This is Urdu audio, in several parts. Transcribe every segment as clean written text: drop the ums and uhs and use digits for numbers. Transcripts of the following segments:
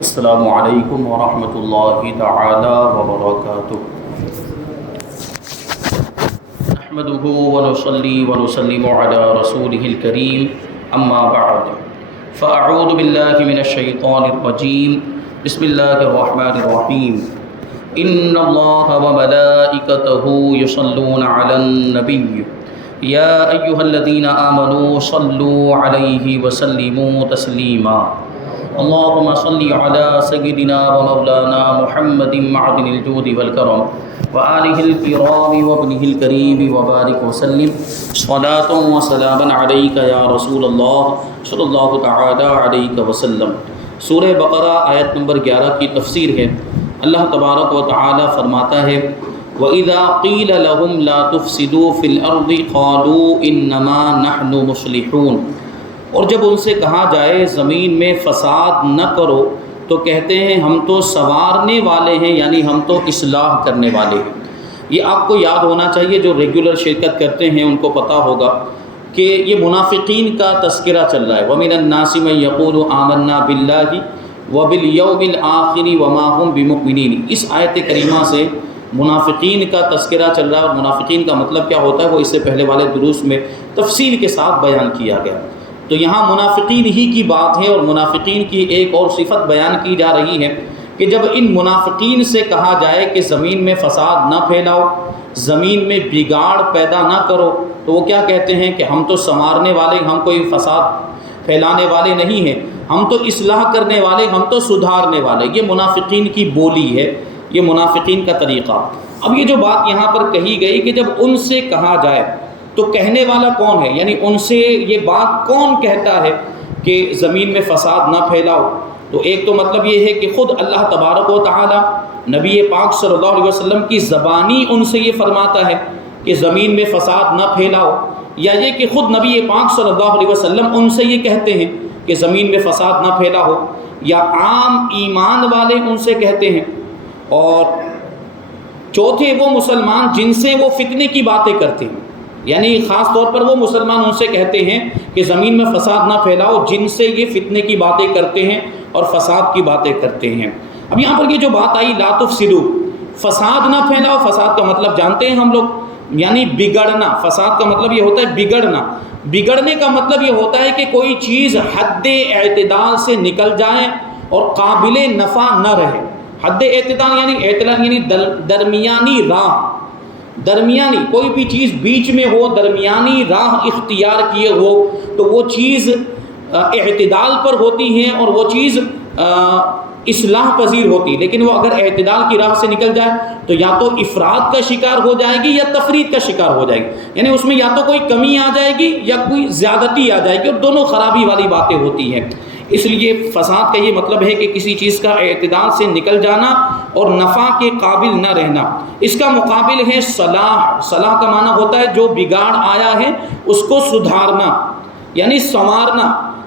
السلام علیکم ورحمۃ اللہ تعالی وبرکاتہ۔ نحمده ونصلي ونسلم على رسوله الكريم اما بعد فاعوذ باللہ من الشیطان الرجیم بسم اللہ الرحمن الرحیم ان اللہ وملائکته یصلون علی النبی یا ایہا الذین آمنوا صلوا علیہ وسلموا تسلیما اللهم صل على سيدنا ومولانا محمد معدن الجود والكرم وآله الكرام وابنه الكريم وبارك وسلم صلاة وسلاما عليك يا رسول الله صلی اللہ تعالی علیہ وسلم۔ سورہ بقرہ آیت نمبر 11 کی تفسیر ہے۔ اللہ تبارک و تعالی فرماتا ہے وَإِذَا قِيلَ لَهُمْ لَا تُفْسِدُوا فِي الْأَرْضِ قَالُوا إِنَّمَا نَحْنُ مُصْلِحُونَ، اور جب ان سے کہا جائے زمین میں فساد نہ کرو تو کہتے ہیں ہم تو سنوارنے والے ہیں، یعنی ہم تو اصلاح کرنے والے ہیں۔ یہ آپ کو یاد ہونا چاہیے، جو ریگولر شرکت کرتے ہیں ان کو پتہ ہوگا کہ یہ منافقین کا تذکرہ چل رہا ہے۔ وَمِنَ النَّاسِ مَن يَقُولُ آمَنَّا بِاللَّهِ وَبِالْيَوْمِ الْآخِرِ وَمَا هُمْ بِمُؤْمِنِينَ۔ اس آیت کریمہ سے منافقین کا تذکرہ چل رہا ہے، اور منافقین کا مطلب کیا ہوتا ہے وہ اس سے پہلے والے دروس میں تفصیل کے ساتھ بیان کیا گیا۔ تو یہاں منافقین ہی کی بات ہے، اور منافقین کی ایک اور صفت بیان کی جا رہی ہے کہ جب ان منافقین سے کہا جائے کہ زمین میں فساد نہ پھیلاؤ، زمین میں بگاڑ پیدا نہ کرو، تو وہ کیا کہتے ہیں کہ ہم تو سنوارنے والے، ہم کوئی فساد پھیلانے والے نہیں ہیں، ہم تو اصلاح کرنے والے، ہم تو سدھارنے والے۔ یہ منافقین کی بولی ہے، یہ منافقین کا طریقہ۔ اب یہ جو بات یہاں پر کہی گئی کہ جب ان سے کہا جائے تو کہنے والا کون ہے، یعنی ان سے یہ بات کون کہتا ہے کہ زمین میں فساد نہ پھیلاؤ؟ تو ایک تو مطلب یہ ہے کہ خود اللہ تبارک و تعالی نبی پاک صلی اللہ علیہ وسلم کی زبانی ان سے یہ فرماتا ہے کہ زمین میں فساد نہ پھیلاؤ، یا یہ کہ خود نبی پاک صلی اللہ علیہ وسلم ان سے یہ کہتے ہیں کہ زمین میں فساد نہ پھیلاؤ، یا عام ایمان والے ان سے کہتے ہیں، اور چوتھے وہ مسلمان جن سے وہ فتنے کی باتیں کرتے ہیں، یعنی خاص طور پر وہ مسلمان ان سے کہتے ہیں کہ زمین میں فساد نہ پھیلاؤ جن سے یہ فتنے کی باتیں کرتے ہیں اور فساد کی باتیں کرتے ہیں۔ اب یہاں پر یہ جو بات آئی لا تفسدوا، فساد نہ پھیلاؤ، فساد کا مطلب جانتے ہیں ہم لوگ، یعنی بگڑنا۔ فساد کا مطلب یہ ہوتا ہے بگڑنا۔ بگڑنے کا مطلب یہ ہوتا ہے کہ کوئی چیز حد اعتدال سے نکل جائے اور قابل نفع نہ رہے۔ حد اعتدال یعنی درمیانی راہ، درمیانی کوئی بھی چیز بیچ میں ہو، درمیانی راہ اختیار کیے ہو تو وہ چیز اعتدال پر ہوتی ہے اور وہ چیز اصلاح پذیر ہوتی ہے۔ لیکن وہ اگر اعتدال کی راہ سے نکل جائے تو یا تو افراد کا شکار ہو جائے گی یا تفرید کا شکار ہو جائے گی، یعنی اس میں یا تو کوئی کمی آ جائے گی یا کوئی زیادتی آ جائے گی، اور دونوں خرابی والی باتیں ہوتی ہیں۔ اس لیے فساد کا یہ مطلب ہے کہ کسی چیز کا اعتدال سے نکل جانا اور نفع کے قابل نہ رہنا۔ اس کا مقابل ہے صلاح۔ صلاح کا معنی ہوتا ہے جو بگاڑ آیا ہے اس کو سدھارنا، یعنی سنوارنا،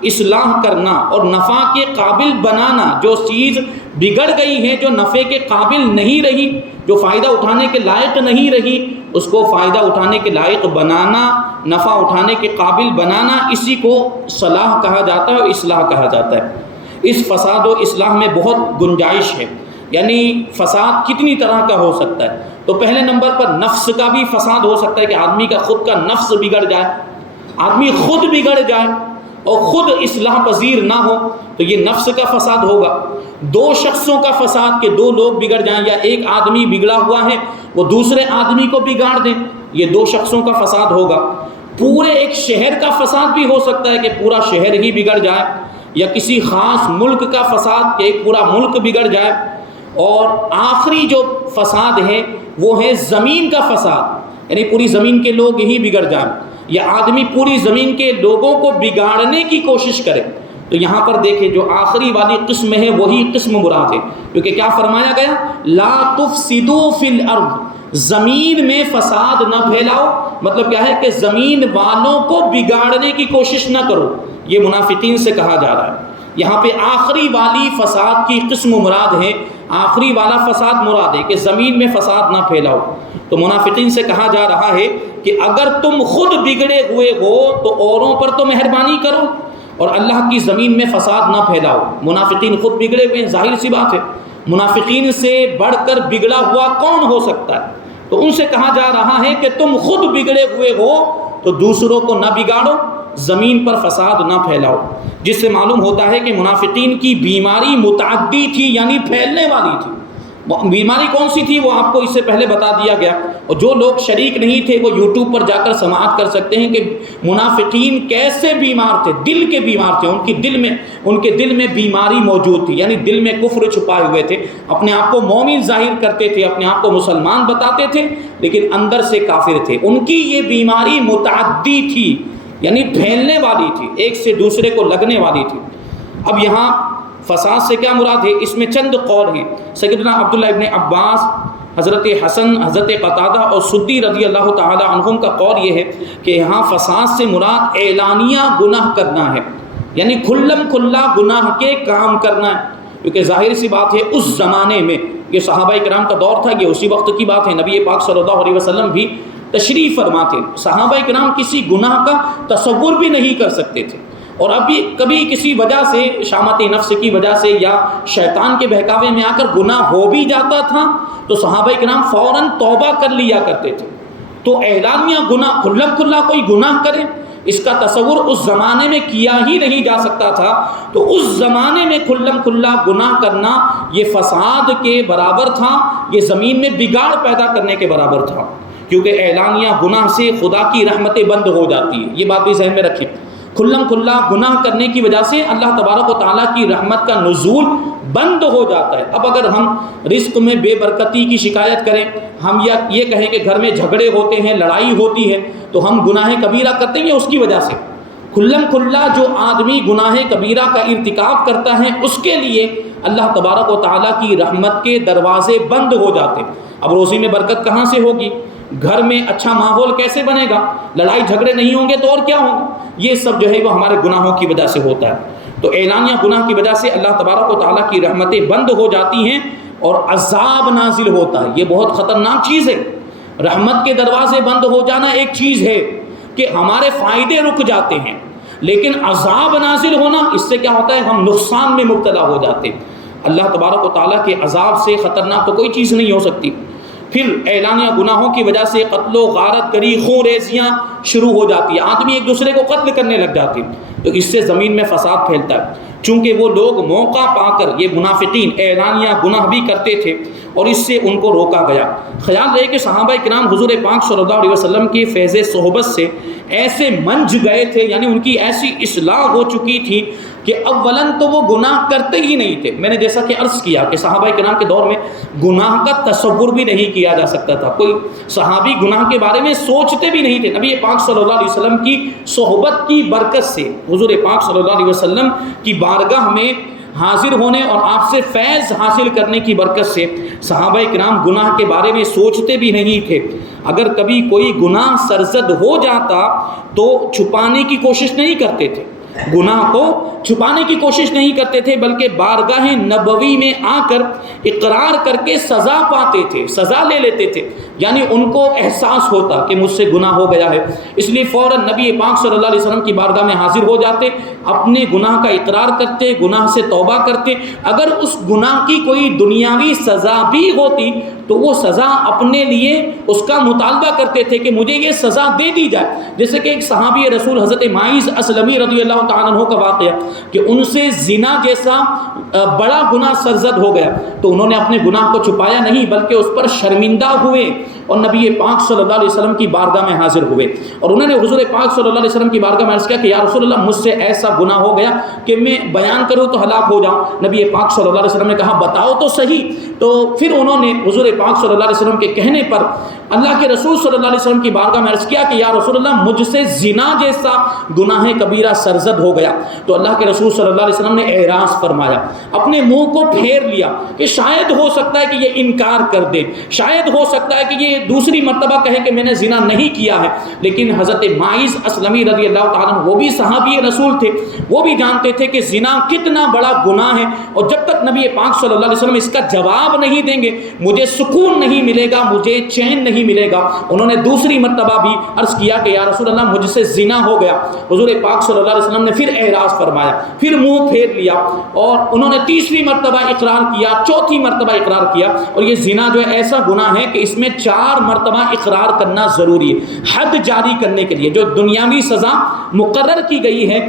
اصلاح کرنا اور نفع کے قابل بنانا۔ جو چیز بگڑ گئی ہے، جو نفع کے قابل نہیں رہی، جو فائدہ اٹھانے کے لائق نہیں رہی، اس کو فائدہ اٹھانے کے لائق بنانا، نفع اٹھانے کے قابل بنانا، اسی کو صلاح کہا جاتا ہے اور اصلاح کہا جاتا ہے۔ اس فساد و اصلاح میں بہت گنجائش ہے، یعنی فساد کتنی طرح کا ہو سکتا ہے۔ تو پہلے نمبر پر نفس کا بھی فساد ہو سکتا ہے کہ آدمی کا خود کا نفس بگڑ جائے، آدمی خود بگڑ جائے اور خود اصلاح پذیر نہ ہو، تو یہ نفس کا فساد ہوگا۔ دو شخصوں کا فساد کہ دو لوگ بگڑ جائیں، یا ایک آدمی بگڑا ہوا ہے وہ دوسرے آدمی کو بگاڑ دیں، یہ دو شخصوں کا فساد ہوگا۔ پورے ایک شہر کا فساد بھی ہو سکتا ہے کہ پورا شہر ہی بگڑ جائے، یا کسی خاص ملک کا فساد کہ ایک پورا ملک بگڑ جائے۔ اور آخری جو فساد ہے وہ ہے زمین کا فساد، یعنی پوری زمین کے لوگ ہی بگڑ جائیں، یا آدمی پوری زمین کے لوگوں کو بگاڑنے کی کوشش کرے۔ تو یہاں پر دیکھیں جو آخری والی قسم ہے وہی قسم مراد ہے، کیونکہ کیا فرمایا گیا لا تفسدوا فی الارض، زمین میں فساد نہ پھیلاؤ، مطلب کیا ہے کہ زمین والوں کو بگاڑنے کی کوشش نہ کرو، یہ منافقین سے کہا جا رہا ہے۔ یہاں پہ آخری والی فساد کی قسم مراد ہے، آخری والا فساد مراد ہے کہ زمین میں فساد نہ پھیلاؤ۔ تو منافقین سے کہا جا رہا ہے کہ اگر تم خود بگڑے ہوئے ہو تو اوروں پر تو مہربانی کرو، اور اللہ کی زمین میں فساد نہ پھیلاؤ۔ منافقین خود بگڑے ہوئے ہیں، ظاہر سی بات ہے، منافقین سے بڑھ کر بگڑا ہوا کون ہو سکتا ہے؟ تو ان سے کہا جا رہا ہے کہ تم خود بگڑے ہوئے ہو تو دوسروں کو نہ بگاڑو، زمین پر فساد نہ پھیلاؤ، جس سے معلوم ہوتا ہے کہ منافقین کی بیماری متعدی تھی، یعنی پھیلنے والی تھی۔ بیماری کون سی تھی وہ آپ کو اس سے پہلے بتا دیا گیا، اور جو لوگ شریک نہیں تھے وہ یوٹیوب پر جا کر سماعت کر سکتے ہیں کہ منافقین کیسے بیمار تھے، دل کے بیمار تھے، ان کے دل میں بیماری موجود تھی، یعنی دل میں کفر چھپائے ہوئے تھے، اپنے آپ کو مومن ظاہر کرتے تھے، اپنے آپ کو مسلمان بتاتے تھے، لیکن اندر سے کافر تھے۔ ان کی یہ بیماری متعدی تھی، یعنی پھیلنے والی تھی، ایک سے دوسرے کو لگنے والی تھی۔ اب یہاں فساد سے کیا مراد ہے؟ اس میں چند قول ہیں۔ سیدنا عبداللہ ابن عباس، حضرت حسن، حضرت قتادہ اور سدی رضی اللہ تعالی عنہم کا قول یہ ہے کہ یہاں فساد سے مراد اعلانیہ گناہ کرنا ہے، یعنی کھلم کھلا گناہ کے کام کرنا ہے، کیونکہ ظاہر سی بات ہے اس زمانے میں یہ صحابہ کرام کا دور تھا، یہ اسی وقت کی بات ہے، نبی پاک صلی اللہ علیہ وسلم بھی تشریف فرما تھے، صحابہ کرام کسی گناہ کا تصور بھی نہیں کر سکتے تھے، اور ابھی کبھی کسی وجہ سے، شامت نفس کی وجہ سے یا شیطان کے بہکاوے میں آ کر گناہ ہو بھی جاتا تھا تو صحابہ کرام فوراً توبہ کر لیا کرتے تھے۔ تو اعلانیہ گناہ، کھلم کھلا کوئی گناہ کرے، اس کا تصور اس زمانے میں کیا ہی نہیں جا سکتا تھا، تو اس زمانے میں کھلم کھلا گناہ کرنا یہ فساد کے برابر تھا، یہ زمین میں بگاڑ پیدا کرنے کے برابر تھا، کیونکہ اعلانیہ گناہ سے خدا کی رحمتیں بند ہو جاتی ہیں، یہ بات بھی ذہن میں رکھیں۔ کھلم کھلا گناہ کرنے کی وجہ سے اللہ تبارک و تعالیٰ کی رحمت کا نزول بند ہو جاتا ہے۔ اب اگر ہم رزق میں بے برکتی کی شکایت کریں، ہم یہ کہیں کہ گھر میں جھگڑے ہوتے ہیں، لڑائی ہوتی ہے، تو ہم گناہ کبیرہ کرتے ہیں اس کی وجہ سے۔ کھلم کھلا جو آدمی گناہ کبیرہ کا ارتکاب کرتا ہے اس کے لیے اللہ تبارک و تعالیٰ کی رحمت کے دروازے بند ہو جاتے ہیں۔ اب روزی میں برکت کہاں سے ہوگی؟ گھر میں اچھا ماحول کیسے بنے گا؟ لڑائی جھگڑے نہیں ہوں گے تو اور کیا ہوگا؟ یہ سب جو ہے وہ ہمارے گناہوں کی وجہ سے ہوتا ہے۔ تو اعلانیہ گناہ کی وجہ سے اللہ تبارک و تعالیٰ کی رحمتیں بند ہو جاتی ہیں اور عذاب نازل ہوتا ہے۔ یہ بہت خطرناک چیز ہے۔ رحمت کے دروازے بند ہو جانا ایک چیز ہے کہ ہمارے فائدے رک جاتے ہیں، لیکن عذاب نازل ہونا، اس سے کیا ہوتا ہے؟ ہم نقصان میں مبتلا ہو جاتے ہیں۔ اللہ تبارک و تعالیٰ کے عذاب سے خطرناک تو کوئی چیز نہیں ہو سکتی۔ پھر اعلانیہ گناہوں کی وجہ سے قتل و غارت گری، خون ریزیاں شروع ہو جاتی ہیں، آدمی ایک دوسرے کو قتل کرنے لگ جاتے ہیں، تو اس سے زمین میں فساد پھیلتا ہے۔ چونکہ وہ لوگ موقع پا کر، یہ منافقین اعلانیہ گناہ بھی کرتے تھے اور اس سے ان کو روکا گیا۔ خیال رہے کہ صحابہ کرام حضور پاک صلی اللہ علیہ وسلم کی فیض صحبت سے ایسے منج گئے تھے، یعنی ان کی ایسی اصلاح ہو چکی تھی کہ اولاً تو وہ گناہ کرتے ہی نہیں تھے۔ میں نے جیسا کہ عرض کیا کہ صحابہ کرام کے دور میں گناہ کا تصور بھی نہیں کیا جا سکتا تھا، کوئی صحابی گناہ کے بارے میں سوچتے بھی نہیں تھے۔ نبی پاک صلی اللہ علیہ وسلم کی صحبت کی برکت سے، حضور پاک صلی اللہ علیہ وسلم کی بارگاہ میں حاضر ہونے اور آپ سے فیض حاصل کرنے کی برکت سے صحابہ کرام گناہ کے بارے میں سوچتے بھی نہیں تھے۔ اگر کبھی کوئی گناہ سرزد ہو جاتا تو چھپانے کی کوشش نہیں کرتے تھے، گناہ کو چھپانے کی کوشش نہیں کرتے تھے، بلکہ بارگاہ نبوی میں آ کر اقرار کر کے سزا پاتے تھے، سزا لے لیتے تھے، یعنی ان کو احساس ہوتا کہ مجھ سے گناہ ہو گیا ہے، اس لیے فوراً نبی پاک صلی اللہ علیہ وسلم کی بارگاہ میں حاضر ہو جاتے، اپنے گناہ کا اقرار کرتے، گناہ سے توبہ کرتے۔ اگر اس گناہ کی کوئی دنیاوی سزا بھی ہوتی تو وہ سزا اپنے لیے اس کا مطالبہ کرتے تھے کہ مجھے یہ سزا دے دی جائے۔ جیسے کہ ایک صحابی رسول حضرت ماعز اسلمی رضی اللہ تعالیٰ عنہ کا واقعہ کہ ان سے زنا جیسا بڑا گناہ سرزد ہو گیا، تو انہوں نے اپنے گناہ کو چھپایا نہیں بلکہ اس پر شرمندہ ہوئے اور نبی پاک صلی اللہ علیہ وسلم کی بارگاہ میں حاضر ہوئے، اور انہوں نے حضور پاک صلی اللہ علیہ وسلم کی بارگاہ میں عرض کیا کہ یا رسول اللہ، مجھ سے ایسا گناہ ہو گیا کہ میں بیان کروں تو ہلاک ہو جاؤں۔ نبی پاک صلی اللہ علیہ وسلم نے کہا بتاؤ تو صحیح۔ تو پھر انہوں نے حضور پاک صلی اللہ علیہ وسلم کے کہنے پر اللہ کے رسول صلی اللہ علیہ وسلم کی بارگاہ میں عرض کیا کہ یا رسول اللہ، مجھ سے زنا جیسا گناہ کبیرہ سرزد ہو گیا۔ تو اللہ کے رسول صلی اللہ علیہ وسلم نے اعراض فرمایا، اپنے منہ کو پھیر لیا کہ شاید ہو سکتا ہے کہ یہ انکار کر دے، شاید ہو سکتا ہے کہ یہ دوسری مرتبہ کہے کہ میں نے زنا نہیں کیا ہے. لیکن حضرت ماعز اسلمی رضی اللہ تعالیٰ عنہ وہ بھی صحابی رسول تھے, وہ بھی جانتے تھے کہ زنا کتنا بڑا گناہ ہے, اور جب تک نبی پاک صلی اللہ علیہ وسلم اس کا جواب نہیں دیں گے مجھے سکون نہیں ملے گا, مجھے چین نہیں ملے گا. انہوں نے دوسری مرتبہ بھی عرض کیا کہ یا رسول اللہ مجھ سے زنا ہو گیا. حضور پاک صلی اللہ علیہ وسلم نے پھر اعراض فرمایا, پھر منہ پھیر لیا, اور انہوں نے تیسری مرتبہ اقرار کیا, چوتھی مرتبہ اقرار کیا. اور یہ زنا جو ہے ایسا گناہ ہے کہ اس میں 4 مرتبہ اقرار کرنا ضروری ہے حد جاری کرنے کے لیے. جو دنیاوی سزا مقرر کی گئی ہے,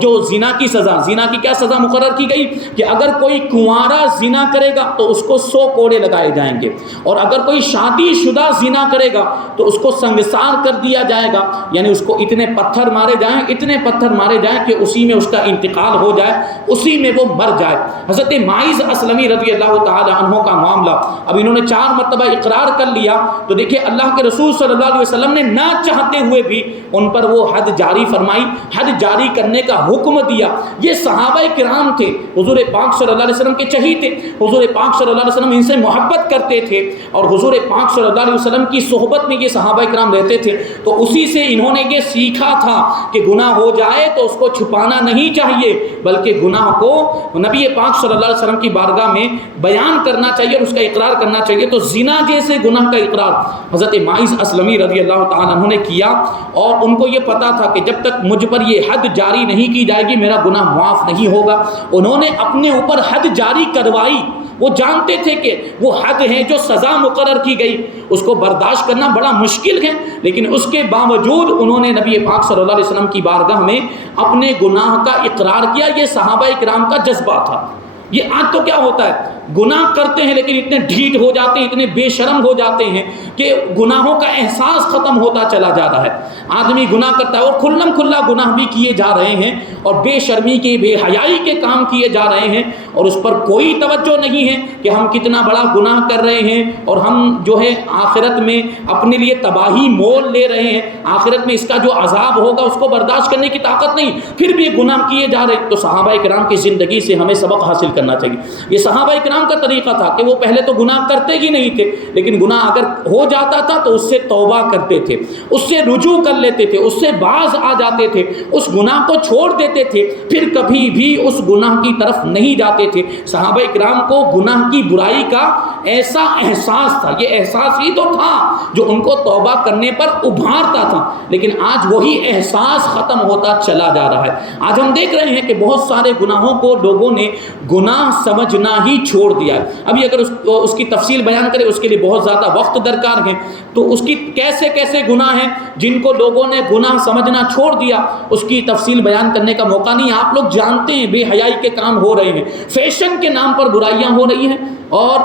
جو زنا کی سزا, زنا کی کیا سزا مقرر کی گئی کہ اگر کوئی کنوارا زنا کرے گا تو اس کو 100 کوڑے لگائے جائیں گے, اور اگر کوئی شادی شدہ زنا کرے گا تو اس کو سنگسار کر دیا جائے گا, یعنی اس کو اتنے پتھر مارے جائیں, اتنے پتھر مارے جائیں کہ اسی میں اس کا انتقال ہو جائے, اسی میں وہ مر جائے. حضرت ماعز اسلمی رضی اللہ تعالی عنہ کا معاملہ اب انہوں نے 4 مرتبہ اقرار کر لیا, تو دیکھیے اللہ کے رسول صلی اللہ علیہ وسلم نے نہ چاہتے ہوئے بھی ان پر وہ حد جاری فرمائی, حد جاری کرنے کا حکم دیا. یہ صحابہ کرام تھے, حضور پاک صلی اللہ علیہ وسلم کے چہیتے تھے, حضور پاک صلی اللہ علیہ وسلم ان سے محبت کرتے تھے, اور حضور پاک صلی اللہ علیہ وسلم کی صحبت میں یہ صحابہ کرام رہتے تھے. تو اسی سے انہوں نے یہ سیکھا تھا کہ گناہ ہو جائے تو اس کو چھپانا نہیں چاہیے, بلکہ گناہ کو نبی پاک صلی اللہ علیہ وسلم کی بارگاہ میں بیان کرنا چاہیے اور اس کا اقرار کرنا چاہیے. تو زنا جیسے گناہ کا اقرار حضرت ماعز اسلمی رضی اللہ تعالیٰ عنہ نے کیا, اور ان کو یہ پتا تھا کہ جب تک مجھ پر یہ حد جاری نہیں کی جائے گی میرا گناہ معاف نہیں ہوگا. انہوں نے اپنے اوپر حد جاری کروائی. وہ جانتے تھے کہ وہ حد ہے جو سزا مقرر کی گئی, اس کو برداشت کرنا بڑا مشکل ہے, لیکن اس کے باوجود انہوں نے نبی پاک صلی اللہ علیہ وسلم کی بارگاہ میں اپنے گناہ کا اقرار کیا. یہ صحابہ کرام کا جذبہ تھا. یہ آج تو کیا ہوتا ہے, گناہ کرتے ہیں لیکن اتنے ڈھیٹ ہو جاتے ہیں, اتنے بے شرم ہو جاتے ہیں کہ گناہوں کا احساس ختم ہوتا چلا جا رہا ہے. آدمی گناہ کرتا ہے اور کھلم کھلا گناہ بھی کیے جا رہے ہیں, اور بے شرمی کے, بے حیائی کے کام کیے جا رہے ہیں, اور اس پر کوئی توجہ نہیں ہے کہ ہم کتنا بڑا گناہ کر رہے ہیں, اور ہم جو ہے آخرت میں اپنے لیے تباہی مول لے رہے ہیں. آخرت میں اس کا جو عذاب ہوگا اس کو برداشت کرنے کی طاقت نہیں, پھر بھی گناہ کیے جا رہے. تو صحابہ کرام کی زندگی سے ہمیں سبق حاصل کرنا چاہیے. یہ صحابہ کرام کا طریقہ تھا کہ وہ پہلے تو گناہ کرتے ہی نہیں تھے, لیکن گناہ اگر ہو جاتا تھا تو اس سے توبہ کرتے تھے, اس سے رجوع کر لیتے تھے, اس سے باز آ جاتے تھے, اس گناہ کو چھوڑ دیتے تھے, پھر کبھی بھی اس گناہ کی طرف نہیں جاتے تھے. صحابہ کرام کو گناہ کی برائی کا ایسا احساس تھا, یہ احساس ہی تو تھا جو ان کو توبہ کرنے پر ابھارتا تھا, لیکن آج وہی احساس ختم ہوتا چلا جا رہا ہے. آج ہم دیکھ رہے ہیں کہ بہت سارے گناہوں کو لوگوں نے گناہ سمجھنا ہی چھوڑ دیا ہے. ابھی اگر اس کی تفصیل بیان کرے اس کے لیے بہت زیادہ وقت درکار ہے, تو اس کی کیسے کیسے گناہ ہیں جن کو لوگوں نے گناہ سمجھنا چھوڑ دیا, اس کی تفصیل بیان کرنے کا موقع نہیں. آپ لوگ جانتے ہیں بے حیائی کے کام ہو رہے ہیں, فیشن کے نام پر برائیاں ہو رہی ہیں, اور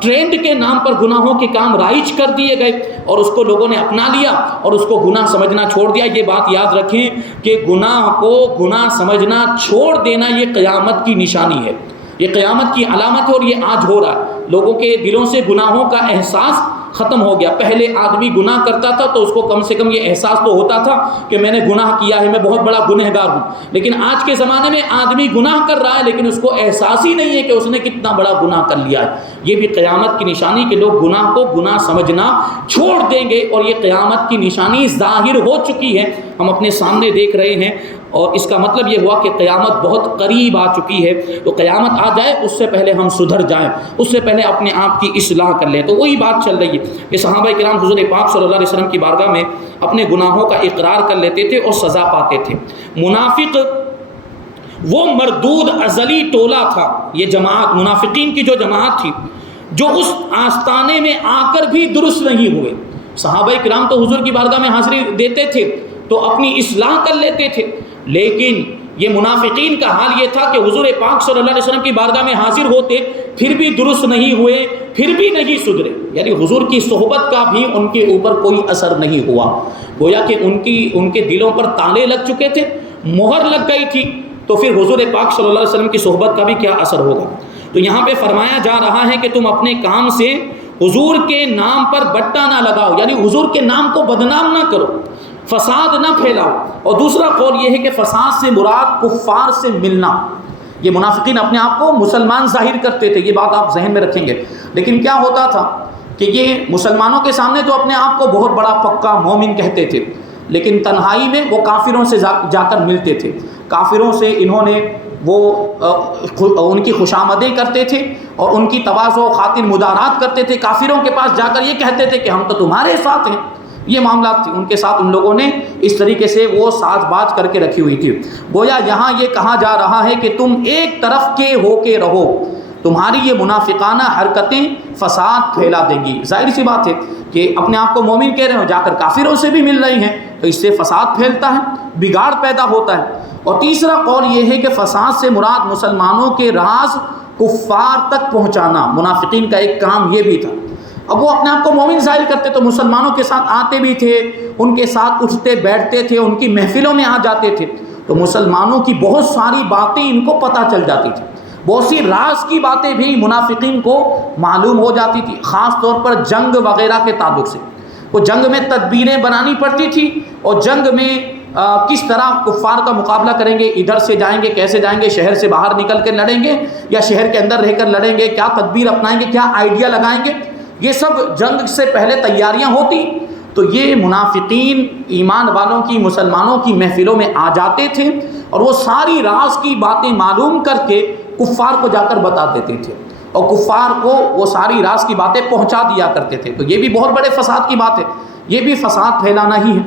ٹرینڈ کے نام پر گناہوں کے کام رائج کر دیے گئے, اور اس کو لوگوں نے اپنا لیا اور اس کو گناہ سمجھنا چھوڑ دیا. یہ بات یاد رکھیں کہ گناہ کو گناہ سمجھنا چھوڑ دینا یہ قیامت کی نشانی ہے, یہ قیامت کی علامت ہے, اور یہ آج ہو رہا ہے. لوگوں کے دلوں سے گناہوں کا احساس ختم ہو گیا. پہلے آدمی گناہ کرتا تھا تو اس کو کم سے کم یہ احساس تو ہوتا تھا کہ میں نے گناہ کیا ہے, میں بہت بڑا گنہگار ہوں. لیکن آج کے زمانے میں آدمی گناہ کر رہا ہے لیکن اس کو احساس ہی نہیں ہے کہ اس نے کتنا بڑا گناہ کر لیا ہے. یہ بھی قیامت کی نشانی کہ لوگ گناہ کو گناہ سمجھنا چھوڑ دیں گے, اور یہ قیامت کی نشانی ظاہر ہو چکی ہے, ہم اپنے سامنے دیکھ رہے ہیں. اور اس کا مطلب یہ ہوا کہ قیامت بہت قریب آ چکی ہے. تو قیامت آ جائے اس سے پہلے ہم سدھر جائیں, اس سے پہلے اپنے آپ کی اصلاح کر لیں. تو وہی بات چل رہی ہے کہ صحابہ کرام حضور پاک صلی اللہ علیہ وسلم کی بارگاہ میں اپنے گناہوں کا اقرار کر لیتے تھے اور سزا پاتے تھے. منافق وہ مردود ازلی ٹولہ تھا, یہ جماعت منافقین کی جو جماعت تھی جو اس آستانے میں آ کر بھی درست نہیں ہوئے. صحابہ کرام تو حضور کی بارگاہ میں حاضری دیتے تھے تو اپنی اصلاح کر لیتے تھے, لیکن یہ منافقین کا حال یہ تھا کہ حضور پاک صلی اللہ علیہ وسلم کی بارگاہ میں حاضر ہوتے پھر بھی درست نہیں ہوئے, پھر بھی نہیں سدھرے. یعنی حضور کی صحبت کا بھی ان کے اوپر کوئی اثر نہیں ہوا. گویا کہ ان کے دلوں پر تالے لگ چکے تھے, مہر لگ گئی تھی, تو پھر حضور پاک صلی اللہ علیہ وسلم کی صحبت کا بھی کیا اثر ہوگا. تو یہاں پہ فرمایا جا رہا ہے کہ تم اپنے کام سے حضور کے نام پر بٹا نہ لگاؤ, یعنی حضور کے نام کو بدنام نہ کرو, فساد نہ پھیلاؤ. اور دوسرا قول یہ ہے کہ فساد سے مراد کفار سے ملنا. یہ منافقین اپنے آپ کو مسلمان ظاہر کرتے تھے, یہ بات آپ ذہن میں رکھیں گے, لیکن کیا ہوتا تھا کہ یہ مسلمانوں کے سامنے تو اپنے آپ کو بہت بڑا پکا مومن کہتے تھے، لیکن تنہائی میں وہ کافروں سے جا کر ملتے تھے، کافروں سے انہوں نے ان کی خوشامدیں کرتے تھے اور ان کی تواضع و خاطر مدارات کرتے تھے، کافروں کے پاس جا کر یہ کہتے تھے کہ ہم تو تمہارے ساتھ ہیں۔ یہ معاملات تھے ان کے ساتھ، ان لوگوں نے اس طریقے سے وہ ساز باز کر کے رکھی ہوئی تھی۔ گویا یہاں یہ کہا جا رہا ہے کہ تم ایک طرف کے ہو کے رہو، تمہاری یہ منافقانہ حرکتیں فساد پھیلا دیں گی۔ ظاہر سی بات ہے کہ اپنے آپ کو مومن کہہ رہے ہو، جا کر کافروں سے بھی مل رہے ہیں، تو اس سے فساد پھیلتا ہے، بگاڑ پیدا ہوتا ہے۔ اور تیسرا قول یہ ہے کہ فساد سے مراد مسلمانوں کے راز کفار تک پہنچانا، منافقین کا ایک کام یہ بھی تھا۔ اب وہ اپنے آپ کو مومن ظاہر کرتے تو مسلمانوں کے ساتھ آتے بھی تھے، ان کے ساتھ اٹھتے بیٹھتے تھے، ان کی محفلوں میں آ جاتے تھے، تو مسلمانوں کی بہت ساری باتیں ان کو پتہ چل جاتی تھی، بہت سی راز کی باتیں بھی منافقین کو معلوم ہو جاتی تھی، خاص طور پر جنگ وغیرہ کے تعلق سے۔ وہ جنگ میں تدبیریں بنانی پڑتی تھی، اور جنگ میں کس طرح کفار کا مقابلہ کریں گے، ادھر سے جائیں گے، کیسے جائیں گے، شہر سے باہر نکل کے لڑیں گے یا شہر کے اندر رہ کر لڑیں گے، کیا تدبیر اپنائیں گے، کیا آئیڈیا لگائیں گے، یہ سب جنگ سے پہلے تیاریاں ہوتی۔ تو یہ منافقین ایمان والوں کی، مسلمانوں کی محفلوں میں آ جاتے تھے اور وہ ساری راز کی باتیں معلوم کر کے کفار کو جا کر بتا دیتے تھے، اور کفار کو وہ ساری راز کی باتیں پہنچا دیا کرتے تھے۔ تو یہ بھی بہت بڑے فساد کی بات ہے، یہ بھی فساد پھیلانا ہی ہے۔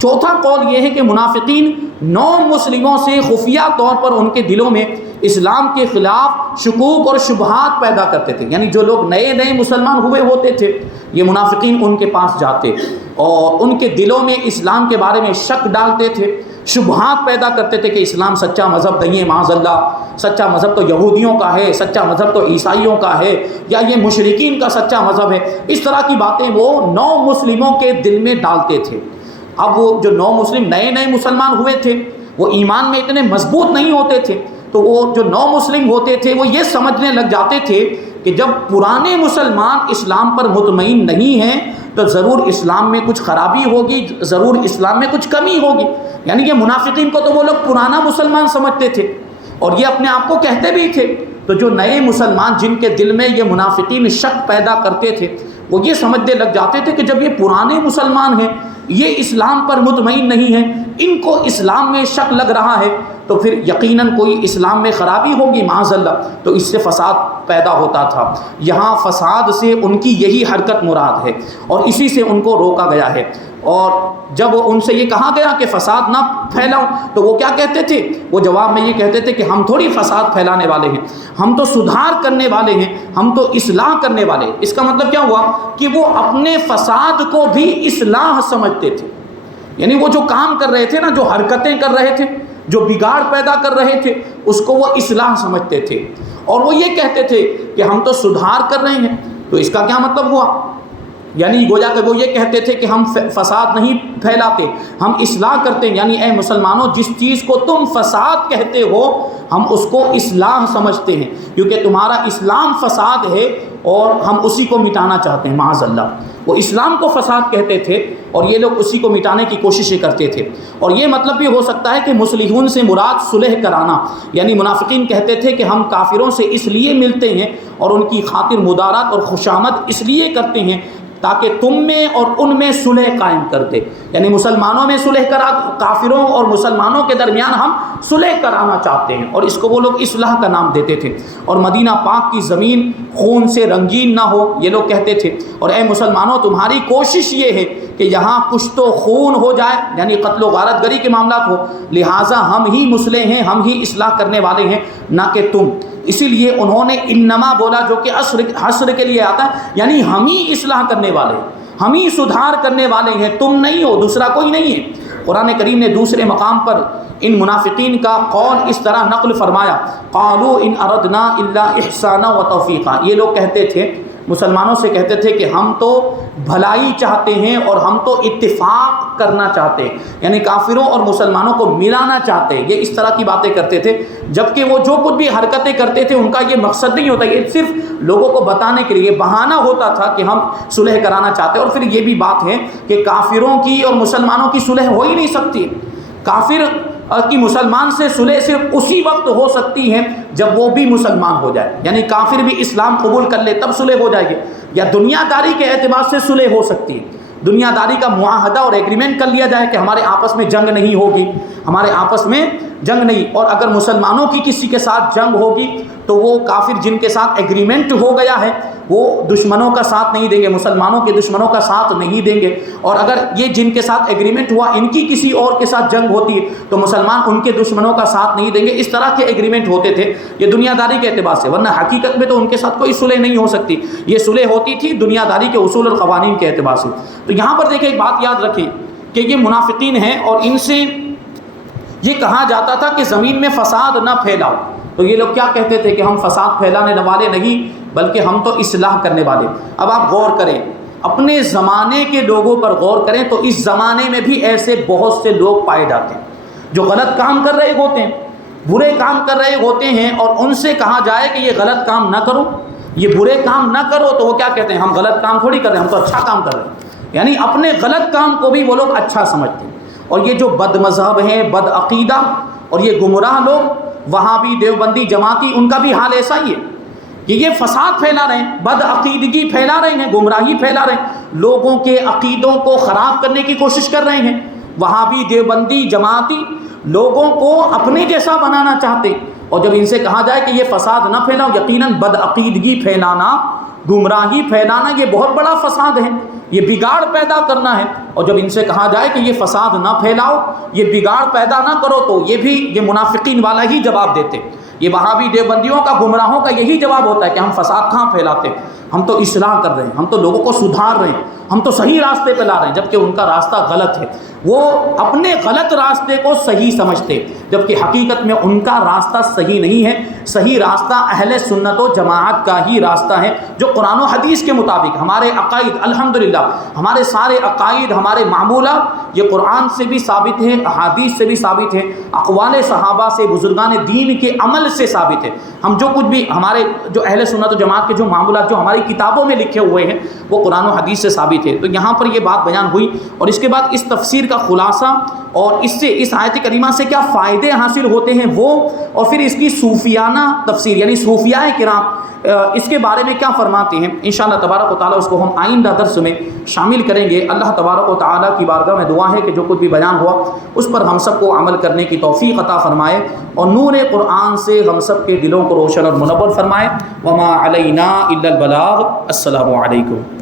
چوتھا قول یہ ہے کہ منافقین نو مسلموں سے خفیہ طور پر ان کے دلوں میں اسلام کے خلاف شکوک اور شبہات پیدا کرتے تھے، یعنی جو لوگ نئے نئے مسلمان ہوئے ہوتے تھے، یہ منافقین ان کے پاس جاتے اور ان کے دلوں میں اسلام کے بارے میں شک ڈالتے تھے، شبہات پیدا کرتے تھے کہ اسلام سچا مذہب نہیں ہے، معاذ اللہ، سچا مذہب تو یہودیوں کا ہے، سچا مذہب تو عیسائیوں کا ہے، یا یہ مشرکین کا سچا مذہب ہے۔ اس طرح کی باتیں وہ نو مسلموں کے دل میں ڈالتے تھے۔ اب وہ جو نو مسلم نئے نئے مسلمان ہوئے تھے، وہ ایمان میں اتنے مضبوط نہیں ہوتے تھے، تو وہ جو نو مسلم ہوتے تھے وہ یہ سمجھنے لگ جاتے تھے کہ جب پرانے مسلمان اسلام پر مطمئن نہیں ہیں تو ضرور اسلام میں کچھ خرابی ہوگی، ضرور اسلام میں کچھ کمی ہوگی۔ یعنی کہ منافقین کو تو وہ لوگ پرانا مسلمان سمجھتے تھے اور یہ اپنے آپ کو کہتے بھی تھے۔ تو جو نئے مسلمان جن کے دل میں یہ منافقین شک پیدا کرتے تھے، وہ یہ سمجھنے لگ جاتے تھے کہ جب یہ پرانے مسلمان ہیں، یہ اسلام پر مطمئن نہیں ہیں، ان کو اسلام میں شک لگ رہا ہے، تو پھر یقیناً کوئی اسلام میں خرابی ہوگی، معاذ اللہ۔ تو اس سے فساد پیدا ہوتا تھا۔ یہاں فساد سے ان کی یہی حرکت مراد ہے اور اسی سے ان کو روکا گیا ہے۔ اور جب ان سے یہ کہا گیا کہ فساد نہ پھیلاؤ، تو وہ کیا کہتے تھے؟ وہ جواب میں یہ کہتے تھے کہ ہم تھوڑی فساد پھیلانے والے ہیں، ہم تو سدھار کرنے والے ہیں، ہم تو اصلاح کرنے والے ہیں۔ اس کا مطلب کیا ہوا کہ وہ اپنے فساد کو بھی اصلاح سمجھتے تھے، یعنی وہ جو کام کر رہے تھے نا، جو حرکتیں کر رہے تھے، جو بگاڑ پیدا کر رہے تھے، اس کو وہ اصلاح سمجھتے تھے، اور وہ یہ کہتے تھے کہ ہم تو سدھار کر رہے ہیں۔ تو اس کا کیا مطلب ہوا؟ یعنی گویا کہ وہ یہ کہتے تھے کہ ہم فساد نہیں پھیلاتے، ہم اصلاح کرتے ہیں۔ یعنی اے مسلمانوں، جس چیز کو تم فساد کہتے ہو ہم اس کو اصلاح سمجھتے ہیں، کیونکہ تمہارا اسلام فساد ہے اور ہم اسی کو مٹانا چاہتے ہیں، معاذ اللہ۔ وہ اسلام کو فساد کہتے تھے اور یہ لوگ اسی کو مٹانے کی کوششیں کرتے تھے۔ اور یہ مطلب بھی ہو سکتا ہے کہ مصلحون سے مراد صلح کرانا، یعنی منافقین کہتے تھے کہ ہم کافروں سے اس لیے ملتے ہیں اور ان کی خاطر مدارات اور خوشامد اس لیے کرتے ہیں تاکہ تم میں اور ان میں صلح قائم کر دے، یعنی مسلمانوں میں صلح کرا، کافروں اور مسلمانوں کے درمیان ہم صلح کرانا چاہتے ہیں، اور اس کو وہ لوگ اصلاح کا نام دیتے تھے۔ اور مدینہ پاک کی زمین خون سے رنگین نہ ہو، یہ لوگ کہتے تھے، اور اے مسلمانوں تمہاری کوشش یہ ہے کہ یہاں کچھ تو خون ہو جائے، یعنی قتل و غارت گری کے معاملات ہو، لہٰذا ہم ہی مصلح ہیں، ہم ہی اصلاح کرنے والے ہیں، نہ کہ تم۔ اسی لیے انہوں نے انما بولا، جو کہ حصر کے لیے آتا ہے، یعنی ہم ہی اصلاح کرنے والے ہیں، ہم ہی سدھار کرنے والے ہیں، تم نہیں ہو، دوسرا کوئی نہیں ہے۔ قرآن کریم نے دوسرے مقام پر ان منافقین کا قول اس طرح نقل فرمایا، قالوا ان اردنا الا احسانا و توفیقا۔ یہ لوگ کہتے تھے، مسلمانوں سے کہتے تھے کہ ہم تو بھلائی چاہتے ہیں اور ہم تو اتفاق کرنا چاہتے ہیں، یعنی کافروں اور مسلمانوں کو ملانا چاہتے ہیں۔ یہ اس طرح کی باتیں کرتے تھے، جبکہ وہ جو کچھ بھی حرکتیں کرتے تھے ان کا یہ مقصد نہیں ہوتا، یہ صرف لوگوں کو بتانے کے لیے بہانہ ہوتا تھا کہ ہم صلح کرانا چاہتے ہیں۔ اور پھر یہ بھی بات ہے کہ کافروں کی اور مسلمانوں کی صلح ہو ہی نہیں سکتی۔ کافر کہ مسلمان سے صلح صرف اسی وقت ہو سکتی ہے جب وہ بھی مسلمان ہو جائے، یعنی کافر بھی اسلام قبول کر لے تب صلح ہو جائے گی، یا دنیا داری کے اعتبار سے صلح ہو سکتی ہے، دنیا داری کا معاہدہ اور ایگریمنٹ کر لیا جائے کہ ہمارے آپس میں جنگ نہیں ہوگی، ہمارے آپس میں جنگ نہیں، اور اگر مسلمانوں کی کسی کے ساتھ جنگ ہوگی تو وہ کافر جن کے ساتھ ایگریمنٹ ہو گیا ہے وہ دشمنوں کا ساتھ نہیں دیں گے، مسلمانوں کے دشمنوں کا ساتھ نہیں دیں گے، اور اگر یہ جن کے ساتھ ایگریمنٹ ہوا ان کی کسی اور کے ساتھ جنگ ہوتی ہے تو مسلمان ان کے دشمنوں کا ساتھ نہیں دیں گے۔ اس طرح کے ایگریمنٹ ہوتے تھے یہ دنیا داری کے اعتبار سے، ورنہ حقیقت میں تو ان کے ساتھ کوئی صلح نہیں ہو سکتی، یہ صلح ہوتی تھی دنیا داری کے اصول اور قوانین کے اعتبار سے۔ تو یہاں پر دیکھیں ایک بات یاد رکھیں کہ یہ منافقین ہیں اور ان سے یہ کہا جاتا تھا کہ زمین میں فساد نہ پھیلاؤ، تو یہ لوگ کیا کہتے تھے کہ ہم فساد پھیلانے والے نہیں بلکہ ہم تو اصلاح کرنے والے۔ اب آپ غور کریں، اپنے زمانے کے لوگوں پر غور کریں تو اس زمانے میں بھی ایسے بہت سے لوگ پائے جاتے ہیں جو غلط کام کر رہے ہوتے ہیں، برے کام کر رہے ہوتے ہیں، اور ان سے کہا جائے کہ یہ غلط کام نہ کرو، یہ برے کام نہ کرو، تو وہ کیا کہتے ہیں ہم غلط کام تھوڑی کر رہے ہیں، ہم تو اچھا کام کر رہے ہیں، یعنی اپنے غلط کام کو بھی وہ لوگ اچھا سمجھتے ہیں۔ اور یہ جو بد مذہب ہیں، بد عقیدہ اور یہ گمراہ لوگ، وہابی، دیوبندی، جماعتی، ان کا بھی حال ایسا ہی ہے کہ یہ فساد پھیلا رہے ہیں، بد عقیدگی پھیلا رہے ہیں، گمراہی پھیلا رہے ہیں، لوگوں کے عقیدوں کو خراب کرنے کی کوشش کر رہے ہیں۔ وہابی، دیوبندی، جماعتی لوگوں کو اپنے جیسا بنانا چاہتے ہیں، اور جب ان سے کہا جائے کہ یہ فساد نہ پھیلاؤ، یقیناً بد عقیدگی پھیلانا، گمراہی پھیلانا یہ بہت بڑا فساد ہے، یہ بگاڑ پیدا کرنا ہے، اور جب ان سے کہا جائے کہ یہ فساد نہ پھیلاؤ، یہ بگاڑ پیدا نہ کرو، تو یہ منافقین والا ہی جواب دیتے۔ یہ وہابی دیوبندیوں کا، گمراہوں کا یہی جواب ہوتا ہے کہ ہم فساد کہاں پھیلاتے، ہم تو اصلاح کر رہے ہیں، ہم تو لوگوں کو سدھار رہے ہیں، ہم تو صحیح راستے پہ لا رہے ہیں، جبکہ ان کا راستہ غلط ہے۔ وہ اپنے غلط راستے کو صحیح سمجھتے، جبکہ حقیقت میں ان کا راستہ صحیح نہیں ہے، صحیح راستہ اہل سنت و جماعت کا ہی راستہ ہے، جو قرآن و حدیث کے مطابق ہمارے عقائد، الحمدللہ ہمارے سارے عقائد، ہمارے معمولات یہ قرآن سے بھی ثابت ہیں، احادیث سے بھی ثابت ہیں، اقوال صحابہ سے، بزرگان دین کے عمل سے ثابت ہے۔ ہم جو کچھ بھی ہمارے جو اہل سنت و جماعت کے جو معمولات جو ہماری کتابوں میں لکھے ہوئے ہیں وہ قرآن و حدیث سے ثابت ہے۔ تو یہاں پر یہ بات بیان ہوئی، اور اس کے بعد اس تفسیر کا خلاصہ اور اس سے اس آیت کریمہ سے کیا فائدے حاصل ہوتے ہیں وہ، اور پھر اس کی صوفیانہ تفسیر یعنی صوفیاء کرام اس کے بارے میں کیا فرماتے ہیں، انشاءاللہ تبارک و تعالیٰ اس کو ہم آئندہ درس میں شامل کریں گے۔ اللہ تبارک و تعالیٰ کی بارگاہ میں دعا ہے کہ جو کچھ بھی بیان ہوا اس پر ہم سب کو عمل کرنے کی توفیق عطا فرمائے، اور نور قرآن سے ہم سب کے دلوں کو روشن اور منور فرمائے۔ وما علینا الا البلاغ۔ السلام علیکم۔